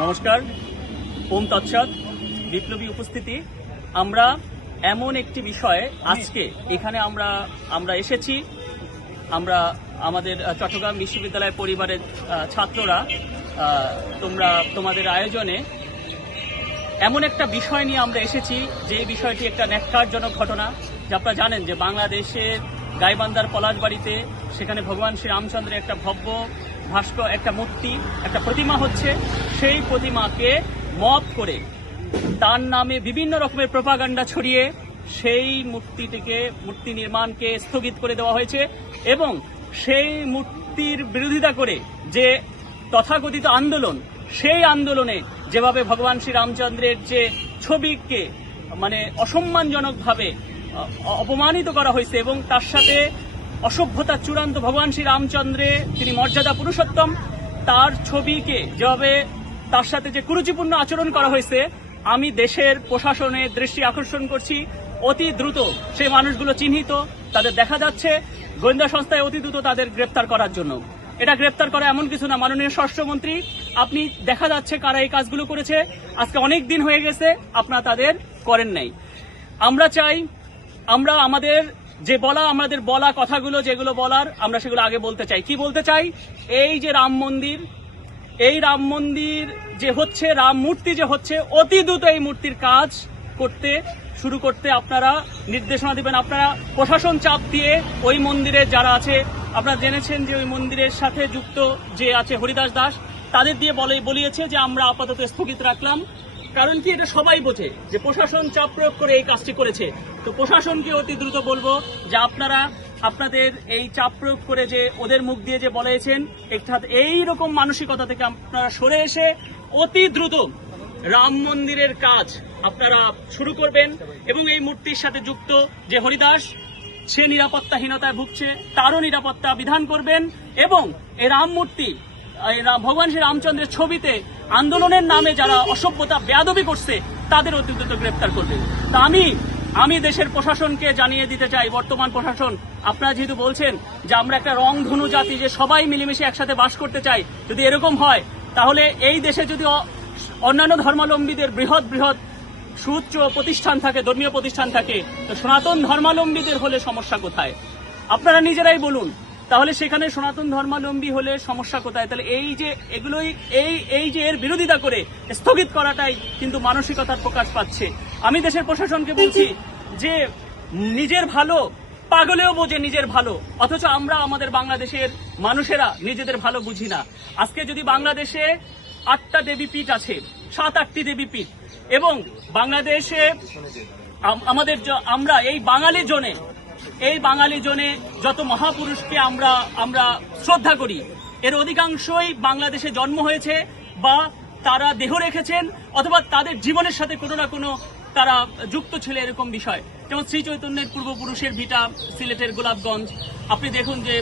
নমস্কার। ওম তৎসৎ। বিপ্লবী উপস্থিতি, আমরা এমন একটি বিষয়ে আজকে এখানে আমরা এসেছি। আমরা আমাদের চট্টগ্রাম বিশ্ববিদ্যালয় পরিবারের ছাত্ররা তোমাদের আয়োজনে এমন একটা বিষয় নিয়ে আমরা এসেছি যে বিষয়টি একটা ন্যক্কারজনক ঘটনা। যে আপনারা জানেন যে বাংলাদেশের গাইবান্ধার পলাশবাড়িতে সেখানে ভগবান শ্রী রামচন্দ্রের একটা ভব্য ভাস্কর, একটা মূর্তি, একটা প্রতিমা হচ্ছে। সেই প্রতিমাকে মব করে তার নামে বিভিন্ন রকমের প্রোপাগান্ডা ছড়িয়ে সেই মূর্তি নির্মাণকে স্থগিত করে দেওয়া হয়েছে এবং সেই মূর্তির বিরোধিতা করে যে তথাকথিত আন্দোলন, সেই আন্দোলনে যেভাবে ভগবান শ্রী রামচন্দ্রের যে ছবিকে অসম্মানজনকভাবে অপমানিত করা হয়েছে এবং তার সাথে অসভ্যতার চূড়ান্ত, ভগবান শ্রী রামচন্দ্রে তিনি মর্যাদা পুরুষোত্তম, তার ছবিকে যেভাবে তার সাথে যে কুরুচিপূর্ণ আচরণ করা হয়েছে, আমি দেশের প্রশাসনের দৃষ্টি আকর্ষণ করছি অতি দ্রুত সেই মানুষগুলো চিহ্নিত, তাদের দেখা যাচ্ছে গোয়েন্দা সংস্থায় অতি দ্রুত তাদের গ্রেপ্তার করার জন্য। এটা গ্রেপ্তার করা এমন কিছু না, মাননীয় স্বরাষ্ট্রমন্ত্রী, আপনি দেখা যাচ্ছে কারা এই কাজগুলো করেছে। আজকে অনেক দিন হয়ে গেছে আপনারা তাদের করেন নাই। আমরা চাই আমাদের আমাদের বলা কথাগুলো যেগুলো বলার আমরা সেগুলো আগে বলতে চাই। কি বলতে চাই? এই যে রাম মন্দির যে হচ্ছে, রাম মূর্তি যে হচ্ছে, অতি দ্রুত এই মূর্তির কাজ শুরু করতে আপনারা নির্দেশনা দিবেন। আপনারা প্রশাসন চাপ দিয়ে ওই মন্দিরে যারা আছে, আপনারা জেনেছেন যে ওই মন্দিরের সাথে যুক্ত যে আছে হরিদাস দাস, তাদের দিয়ে বলিয়েছে যে আমরা আপাতত স্থগিত রাখলাম। কারণ কি, এটা সবাই বোঝে যে প্রশাসন চাপ প্রয়োগ করে এই কাজটি করেছে। তো প্রশাসনকে অতি দ্রুত বলবো যে আপনারা আপনাদের এই চাপ প্রয়োগ করে যে ওদের মুখ দিয়ে যে বলেছেন, এই রকম মানসিকতা থেকে আপনারা সরে এসে অতি দ্রুত রাম মন্দিরের কাজ আপনারা শুরু করবেন এবং এই মূর্তির সাথে যুক্ত যে হরিদাস, সে নিরাপত্তাহীনতায় ভুগছে, তারও নিরাপত্তা বিধান করবেন এবং এই রাম মূর্তি, ভগবান শ্রী রামচন্দ্রের ছবিতে আন্দোলনের নামে যারা অসভ্যতা বেয়াদবি করছে তাদের অতি দ্রুত গ্রেপ্তার করবেন। তা আমি দেশের প্রশাসনকে জানিয়ে দিতে চাই, বর্তমান প্রশাসন, আপনারা যেহেতু বলছেন যে আমরা একটা রংধনু জাতি, যে সবাই মিলেমিশে একসাথে বাস করতে চাই, যদি এরকম হয় তাহলে এই দেশে যদি অন্যান্য ধর্মাবলম্বীদের বৃহৎ সুউচ্চ প্রতিষ্ঠান থাকে, ধর্মীয় প্রতিষ্ঠান থাকে, তো সনাতন ধর্মাবলম্বীদের হলে সমস্যা কোথায়? আপনারা নিজেরাই বলুন। তাহলে সেখানে সনাতন ধর্মাবলম্বী হলে সমস্যা কোথায়? তাহলে এই যে এর বিরোধিতা করে স্থগিত করাটাই কিন্তু মানসিকতার প্রকাশ পাচ্ছে। আমি দেশের প্রশাসনকে বলছি যে নিজের ভালো পাগলেও বোঝে নিজের ভালো, অথচ আমরা আমাদের বাংলাদেশের মানুষেরা নিজেদের ভালো বুঝি না। আজকে যদি বাংলাদেশে 8টা দেবীপীঠ আছে, 7-8টি দেবীপীঠ, এবং বাংলাদেশে আমরা এই বাঙালি জনে যত মহাপুরুষকে আমরা শ্রদ্ধা করি, এর অধিকাংশই বাংলাদেশে জন্ম হয়েছে বা তারা দেহ রেখেছেন অথবা তাদের জীবনের সাথে কোনো না কোনো তারা যুক্ত ছিল এরকম বিষয়। যেমন শ্রী চৈতন্যের পূর্বপুরুষের ভিটা সিলেটের গোলাপগঞ্জ। আপনি দেখুন যে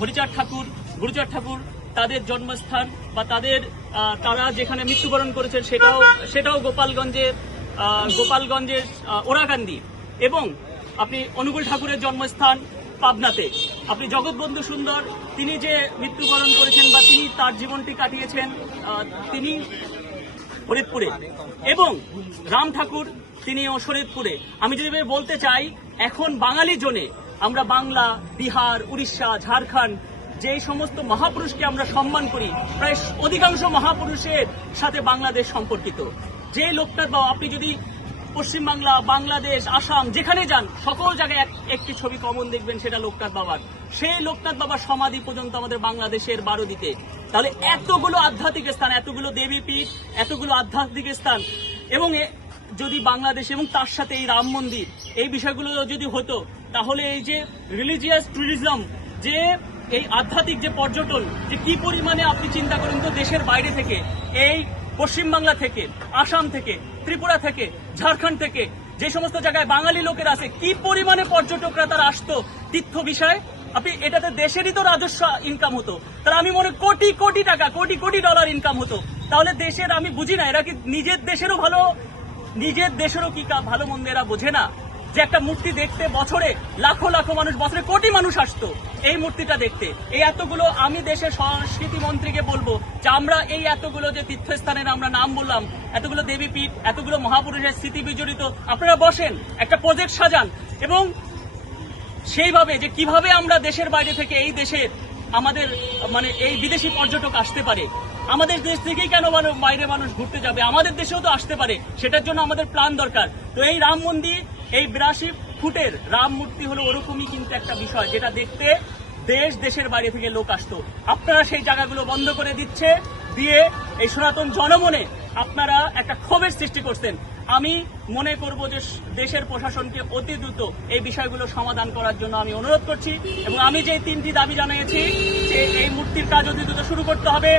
হরিচাঁদ ঠাকুর, গুরুচাঁদ ঠাকুর, তাদের জন্মস্থান বা তারা যেখানে মৃত্যুবরণ করেছেন সেটাও গোপালগঞ্জের ওরাকান্দি। এবং আপনি অনুকূল ঠাকুরের জন্মস্থান পাবনাতে। আপনি জগৎবন্ধু সুন্দর, তিনি যে মৃত্যুবরণ করেছেন বা তিনি তার জীবনটি কাটিয়েছেন তিনি ফরিদপুরে, এবং রাম ঠাকুর তিনিও শরীয়তপুরে। আমি যদি বলতে চাই, এখন বাঙালি জনে আমরা বাংলা, বিহার, উড়িষ্যা, ঝাড়খণ্ড, যে সমস্ত মহাপুরুষকে আমরা সম্মান করি, প্রায় অধিকাংশ মহাপুরুষের সাথে বাংলাদেশ সম্পর্কিত। যে লোকনাথ বাবা, আপনি যদি পশ্চিমবাংলা, বাংলাদেশ, আসাম যেখানে যান, সকল জায়গায় একটি ছবি কমন দেখবেন, সেটা লোকনাথ বাবার। সেই লোকনাথ বাবার সমাধি পর্যন্ত আমাদের বাংলাদেশের 12 দিকে। তাহলে এতগুলো আধ্যাত্মিক স্থান, এতগুলো দেবীপীঠ, এতগুলো আধ্যাত্মিক স্থান, এবং যদি বাংলাদেশ এবং তার সাথে এই রাম মন্দির, এই বিষয়গুলো যদি হতো, তাহলে এই যে রিলিজিয়াস ট্যুরিজম, যে এই আধ্যাত্মিক যে পর্যটন, যে কি পরিমাণে আপনি চিন্তা করেন তো, দেশের বাইরে থেকে, এই পশ্চিমবাংলা থেকে, আসাম থেকে, ত্রিপুরা থেকে, ঝাড়খণ্ড থেকে, যে সমস্ত জায়গায় বাঙালি লোকের আছে, কি পরিমাণে পর্যটকরা তারা আসতো তীর্থ বিষয়ে। আপনি এটাতে দেশেরই তো রাজস্ব ইনকাম হতো। তাহলে আমি মনে কোটি কোটি টাকা, কোটি কোটি ডলার ইনকাম হতো। তাহলে দেশের, আমি বুঝি না, এরা কি নিজের দেশেরও কি ভালো মন্দ এরা বোঝে না? যে একটা মূর্তি দেখতে বছরে লাখো লাখো মানুষ, বছরে কোটি মানুষ আসতো এই মূর্তিটা দেখতে। এই এতগুলো, আমি দেশের সংস্কৃতি মন্ত্রীকে বলবো যে আমরা এই এতগুলো যে তীর্থস্থানের আমরা নাম বললাম, এতগুলো দেবীপীঠ, এতগুলো মহাপুরুষের স্মৃতি বিজড়িত, আপনারা বসেন, একটা প্রজেক্ট সাজান এবং সেইভাবে যে কিভাবে আমরা দেশের বাইরে থেকে এই দেশের আমাদের মানে এই বিদেশি পর্যটক আসতে পারে। আমাদের দেশ থেকেই কেন বাইরে মানুষ ঘুরতে যাবে, আমাদের দেশেও তো আসতে পারে, সেটার জন্য আমাদের প্ল্যান দরকার। তো এই রাম মন্দির, এই 82 ফুটের রাম মূর্তি হলো ওরকমই কিন্তু একটা বিষয় যেটা দেখতে দেশের বাইরে থেকে লোক আসতো। আপনারা সেই জায়গাগুলো বন্ধ করে দিয়ে এই সনাতন জনমনে আপনারা একটা ক্ষোভের সৃষ্টি করছেন। আমি মনে করব যে দেশের প্রশাসনকে অতি দ্রুত এই বিষয়গুলো সমাধান করার জন্য আমি অনুরোধ করছি এবং আমি যে 3টি দাবি জানিয়েছি যে এই মূর্তির কাজ অতি দ্রুত শুরু করতে হবে,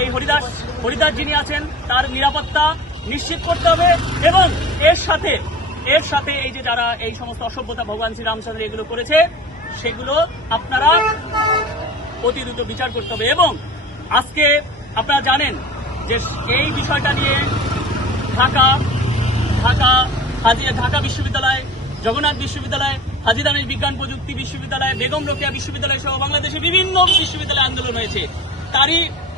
এই হরিদাস যিনি আছেন তার নিরাপত্তা নিশ্চিত করতে হবে এবং এর সাথে এই যে যারা এই সমস্ত অসভ্যতা ভগবান শ্রীরামচন্দ্র এগুলো করেছে সেগুলো আপনারা অতি দ্রুত বিচার করতে হবে। এবং আজকে আপনারা জানেন যে এই বিষয়টা নিয়ে ঢাকা বিশ্ববিদ্যালয়, জগন্নাথ বিশ্ববিদ্যালয়, হাজী দানেশ বিজ্ঞান প্রযুক্তি বিশ্ববিদ্যালয়, বেগম রোকেয়া বিশ্ববিদ্যালয় সহ বাংলাদেশে বিভিন্ন বিশ্ববিদ্যালয়ে আন্দোলন হয়েছে।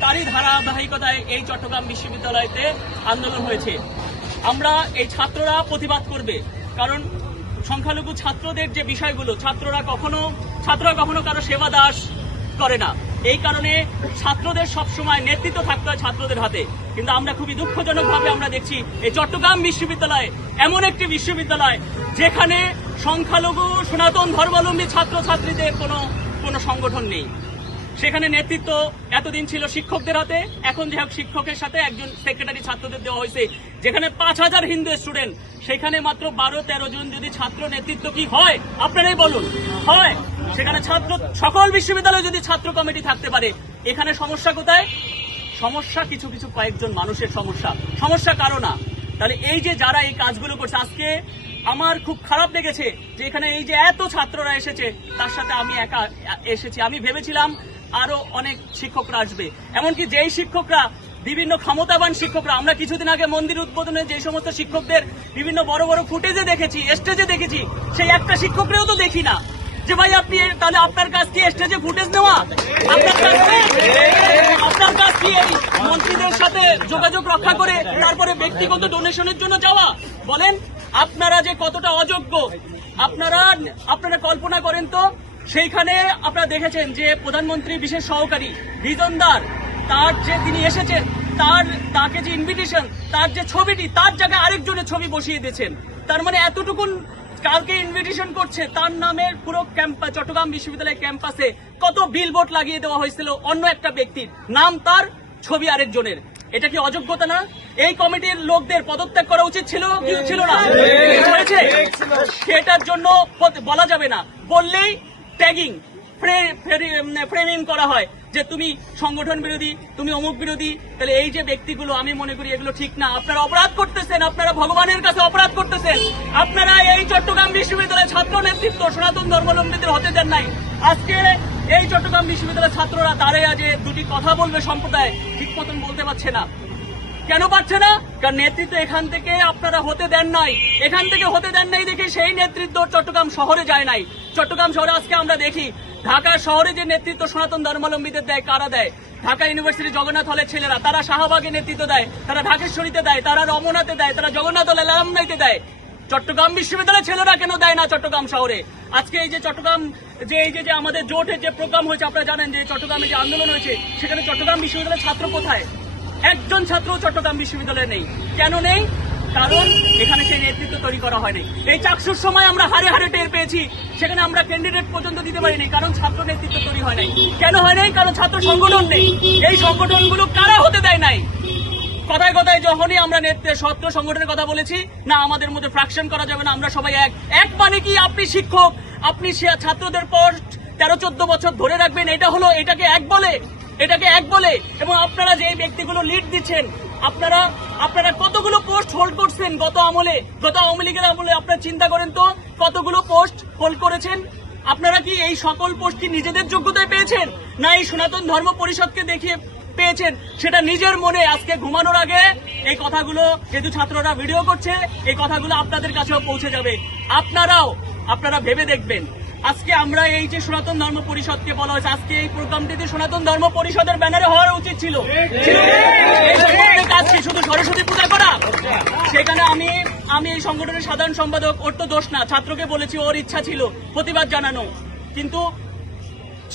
তারই ধারাবাহিকতায় এই চট্টগ্রাম বিশ্ববিদ্যালয়তে আন্দোলন হয়েছে। আমরা এই ছাত্ররা প্রতিবাদ করবে, কারণ সংখ্যালঘু ছাত্রদের যে বিষয়গুলো, ছাত্ররা কখনো কারো সেবা দাস করে না। এই কারণে ছাত্রদের সবসময় নেতৃত্ব থাকতে হয় ছাত্রদের হাতে। কিন্তু আমরা খুবই দুঃখজনকভাবে আমরা দেখছি এই চট্টগ্রাম বিশ্ববিদ্যালয় এমন একটি বিশ্ববিদ্যালয় যেখানে সংখ্যালঘু সনাতন ধর্মাবলম্বী ছাত্রছাত্রীদের কোনো সংগঠন নেই। সেখানে নেতৃত্ব এতদিন ছিল শিক্ষকদের হাতে, এখন যে হোক শিক্ষকের সাথে একজন সেক্রেটারি ছাত্রদের দেওয়া হয়েছে। যেখানে 5000 হিন্দু স্টুডেন্ট, সেখানে মাত্র 12-13 জন যদি ছাত্র নেতৃত্ব কি হয় আপনারাই বলুন, হয়? সেখানে সকল বিশ্ববিদ্যালয়ে যদি ছাত্র কমিটি থাকতে পারে, এখানে সমস্যা কোথায়? সমস্যা কিছু কয়েকজন মানুষের সমস্যা কারো না। তাহলে এই যে যারা এই কাজগুলো করছে, আজকে আমার খুব খারাপ লেগেছে যে এখানে এই যে এত ছাত্ররা এসেছে, তার সাথে আমি একা এসেছি। আমি ভেবেছিলাম আরো অনেক শিক্ষকরা আসবে, এমনকি যেই শিক্ষকরা বিভিন্ন ক্ষমতাবান শিক্ষকরা, আমরা কিছুদিন আগে মন্দির উদ্বোধনে যে সমস্ত শিক্ষকদের বিভিন্ন বড় বড় ফুটেজে দেখেছি, স্টেজে দেখেছি, সেই একটা শিক্ষকরেও তো দেখি না। যে ভাই আপনি তাহলে আপনার কাছ কি স্টেজে ফুটেজ নেওয়া? আপনার কাছ কি এই মন্ত্রীদের সাথে যোগাযোগ রক্ষা করে তারপরে ব্যক্তিগত ডোনেশনের জন্য যাওয়া? বলেন আপনারা যে কতটা অযোগ্য। আপনারা কল্পনা করেন তো, সেইখানে আপনারা দেখেছেন যে প্রধানমন্ত্রী বিশেষ সহকারী রিজনদার, তার যে তিনি এসেছেন, তাকে যে ইনভিটেশন, তার যে ছবিটি, তার জায়গায় আরেকজনের ছবি বসিয়ে দিয়েছেন। তার মানে এতটুকুন কালকে ইনভিটেশন করছে, তার নামের পুরো ক্যাম্পাস, চট্টগ্রাম বিশ্ববিদ্যালয় ক্যাম্পাসে কত বিলবোর্ড লাগিয়ে দেওয়া হয়েছিল অন্য একটা ব্যক্তির নাম, তার ছবি আরেকজনের। এটা কি অযোগ্যতা না? এই কমিটির লোকদের পদত্যাগ করা উচিত ছিল না? হয়েছে। সেটার জন্য বলা যাবে না, বললেই ট্যাগিং, ফ্রেমিং করা হয় যে তুমি সংগঠন বিরোধী, তুমি অমুক বিরোধী। তাহলে এই যে ব্যক্তিগুলো, আমি মনে করি এগুলো ঠিক না। আপনারা অপরাধ করতেছেন, আপনারা ভগবানের কাছে অপরাধ করতেছেন। আপনারা এই চট্টগ্রাম বিশ্ববিদ্যালয়ের ছাত্র নেতৃত্ব সনাতন ধর্মাবলম্বীদের হতে দেন নাই। আজকে এই চট্টগ্রাম বিশ্ববিদ্যালয়ের ছাত্ররা দাঁড়িয়ে আজ দুটি কথা বলবে সম্প্রদায়, ঠিক মতন বলতে পারছে না। কেন পারছে না? কারণ নেতৃত্ব এখান থেকে আপনারা হতে দেন নাই। এখান থেকে হতে দেন নাই দেখে সেই নেতৃত্ব চট্টগ্রাম শহরে যায় নাই। চট্টগ্রাম শহরে আজকে আমরা দেখি ঢাকা শহরে যে নেতৃত্ব সনাতন ধর্মাবলম্বীদের দেয়, কারা দেয়? ঢাকা ইউনিভার্সিটি জগন্নাথ হলের ছেলেরা, তারা শাহবাগে নেতৃত্ব দেয়, তারা ঢাকেশ্বরীতে দেয়, তারা রমনাতে দেয়, তারা জগন্নাথ হলে লামনাইতে দেয়। চট্টগ্রাম বিশ্ববিদ্যালয়ের ছেলেরা কেন দেয় না চট্টগ্রাম শহরে? আজকে এই যে চট্টগ্রাম যে আমাদের জোটের যে প্রোগ্রাম হয়েছে, আপনারা জানেন যে চট্টগ্রামে যে আন্দোলন হয়েছে, সেখানে চট্টগ্রাম বিশ্ববিদ্যালয়ের ছাত্র কোথায়? একজন ছাত্র চট্টগ্রাম বিশ্ববিদ্যালয়ে নেই। কেন নেই? কারণ এখানে সেই নেতৃত্ব তৈরি করা হয়নি। এই চাকসুর সময় আমরা হারে টের পেয়েছি, সেখানে আমরা ক্যান্ডিডেট পর্যন্ত দিতে পারিনি, কারণ ছাত্র নেতৃত্ব তৈরি হয় নাই। কেন হয় নাই? কারণ ছাত্র সংগঠন নেই। এই সংগঠনগুলো কারা হতে দেয় নাই? কথায় যখনই আমরা ছাত্র সংগঠনের কথা বলেছি, না আমাদের মধ্যে ফ্র্যাকশন করা যাবে না, আমরা সবাই এক মানে কি? আপনি শিক্ষক, আপনি ছাত্রদের পোস্ট 13-14 বছর ধরে রাখবেন, এটাকে এক বলে। এবং আপনারা যে ব্যক্তিগুলো লিড দিচ্ছেন, আপনারা কতগুলো পোস্ট হোল্ড করছেন গত আওয়ামী লীগের আমলে? আপনারা চিন্তা করেন তো, কতগুলো পোস্ট হোল্ড করেছেন। আপনারা কি এই সকল পোস্ট কি নিজেদের যোগ্যতায় পেয়েছেন, না এই সনাতন ধর্ম পরিষদকে দেখিয়ে পেয়েছেন সেটা নিজের মনে আজকে ঘুমানোর আগে এই কথাগুলো যেহেতু ছাত্ররা ভিডিও করছে এই কথাগুলো আপনাদের কাছেও পৌঁছে যাবে। আপনারা ভেবে দেখবেন। আজকে আমরা এই যে সনাতন ধর্ম পরিষদকে বলা হয়েছে, আজকে এই প্রোগ্রামটিতে সনাতন ধর্ম পরিষদের ব্যানারে হওয়ার উচিত ছিল। এই সংগঠনের কাজ কি শুধু সরস্বতী পূজা করা? সেখানে আমি এই সংগঠনের সাধারণ সম্পাদক, ওর তো দোষ না, ছাত্রকে বলেছি ওর ইচ্ছা ছিল প্রতিবাদ জানানো, কিন্তু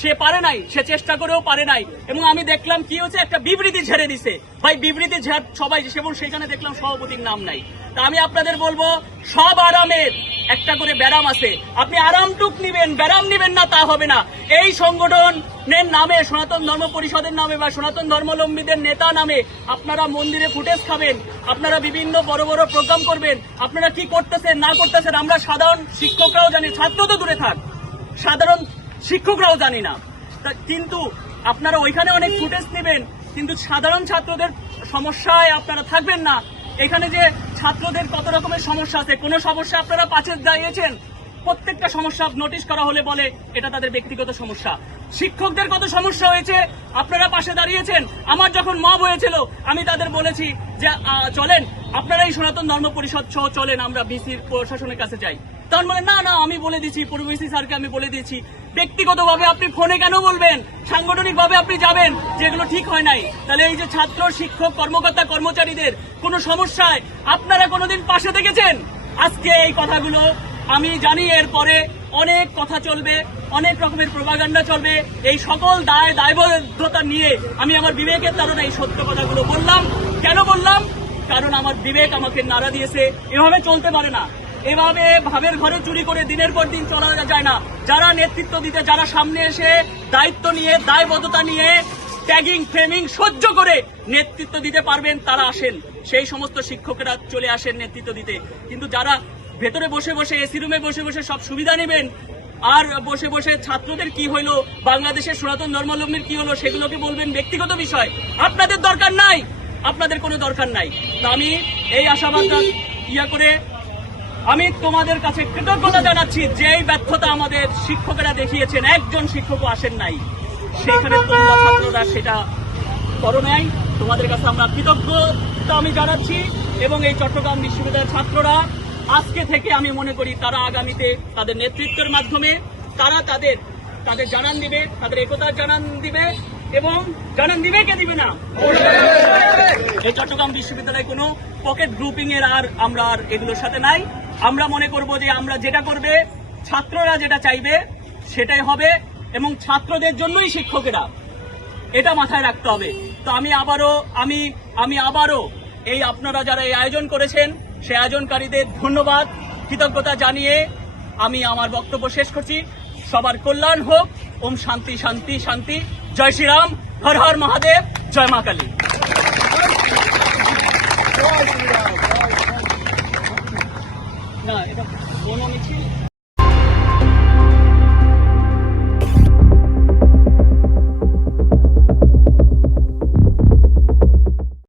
সে পারে নাই, সে চেষ্টা করেও পারে নাই। এবং আমি দেখলাম কি হচ্ছে, একটা বিবৃতি ঝেড়ে দিছে। ভাই বিবৃতি ঝেড়ে সবাই, এবং সেখানে দেখলাম সভাপতির নাম নাই। তা আমি আপনাদের বলবো, সব আরামের একটা করে ব্যারাম আছে, আপনি আরামটুক নিবেন, ব্যারাম নিবেন না তা হবে না। এই সংগঠনের নামে, সনাতন ধর্ম পরিষদের নামে বা সনাতন ধর্মাবলম্বীদের নেতা নামে আপনারা মন্দিরে ফুটেজ খাবেন, আপনারা বিভিন্ন বড় বড় প্রোগ্রাম করবেন, আপনারা কি করতেছেন না করতেছেন আমরা সাধারণ শিক্ষকরাও জানি, ছাত্র তো দূরে থাক, সাধারণ শিক্ষকরাও জানি না। কিন্তু আপনারা ওইখানে অনেক ফুটেজ নেবেন, কিন্তু সাধারণ ছাত্রদের সমস্যায় আপনারা থাকবেন না। এখানে যে ছাত্রদের কত রকমের সমস্যা আছে, কোন সমস্যা আপনারা পাশে দাঁড়িয়েছেন? প্রত্যেকটা সমস্যা নোটিশ করা হলে বলে এটা তাদের ব্যক্তিগত সমস্যা। শিক্ষকদের কত সমস্যা হয়েছে, আপনারা পাশে দাঁড়িয়েছেন। আমার যখন মব হয়েছিল আমি তাদের বলেছি যে চলেন আপনারা এই সনাতন ধর্ম পরিষদ সহ চলেন, আমরা বিসির প্রশাসনের কাছে যাই। তখন বলে না আমি বলে দিচ্ছি, পূর্ববিসি স্যারকে আমি বলে দিয়েছি। ব্যক্তিগতভাবে আপনি ফোনে কেন বলবেন? সাংগঠনিকভাবে আপনি যাবেন, যেগুলো ঠিক হয় নাই। তাহলে এই যে ছাত্র, শিক্ষক, কর্মকর্তা, কর্মচারীদের কোনো সমস্যায় আপনারা কোনোদিন পাশে থেকেছেন? আজকে এই কথাগুলো আমি জানি, এরপরে অনেক কথা চলবে, অনেক রকমের প্রোপাগান্ডা চলবে। এই সকল দায়বদ্ধতা নিয়ে আমি আমার বিবেকের তাড়নায় এই সত্য কথাগুলো বললাম। কেন বললাম? কারণ আমার বিবেক আমাকে নাড়া দিয়েছে। এভাবে চলতে পারে না, এভাবে ভাবের ঘরে চুরি করে দিনের পর দিন চলা যায় না। যারা নেতৃত্ব দিতে, যারা সামনে এসে দায়িত্ব নিয়ে, দায়বদ্ধতা নিয়ে ট্যাগিং ফ্রেমিং সহ্য করে নেতৃত্ব দিতে পারবেন তারা আসেন, সেই সমস্ত শিক্ষকেরা চলে আসেন নেতৃত্ব দিতে। কিন্তু যারা ভেতরে বসে বসে, এসি রুমে বসে বসে সব সুবিধা নেবেন, আর বসে বসে ছাত্রদের কি হইলো, বাংলাদেশের সনাতন ধর্মাবলম্বীর কি হলো সেগুলোকে বলবেন ব্যক্তিগত বিষয়, আপনাদের দরকার নাই, আপনাদের কোনো দরকার নাই। তা আমি এই আশাবাদ করে আমি তোমাদের কাছে কৃতজ্ঞতা জানাচ্ছি যে এই ব্যর্থতা আমাদের শিক্ষকেরা দেখিয়েছেন, একজন শিক্ষকও আসেন নাই, সেখানে তোমরা ছাত্ররা সেটা করো নাই। তোমাদের কাছে আমরা কৃতজ্ঞতা আমি জানাচ্ছি। এবং এই চট্টগ্রাম বিশ্ববিদ্যালয়ের ছাত্ররা আজকে থেকে আমি মনে করি তারা আগামীতে তাদের নেতৃত্বের মাধ্যমে তারা তাদের জানান দিবে, তাদের একতার জানান দিবে। এবং জানান দিবে কে দিবে না? এই চট্টগ্রাম বিশ্ববিদ্যালয়ে কোনো পকেট গ্রুপিং এর আমরা এগুলোর সাথে নাই। আমরা মনে করব যে আমরা যেটা করবে, ছাত্ররা যেটা চাইবে সেটাই হবে, এবং ছাত্রদের জন্যই শিক্ষকেরা, এটা মাথায় রাখতে হবে। তো আমি আবারও এই আপনারা যারা এই আয়োজন করেছেন সেই আয়োজনকারীদের ধন্যবাদ, কৃতজ্ঞতা জানিয়ে আমি আমার বক্তব্য শেষ করছি। সবার কল্যাণ হোক। ওম শান্তি শান্তি শান্তি। জয় শ্রীরাম, হর হর মহাদেব, জয় মা কালী। না, এটা কোনো মিছিল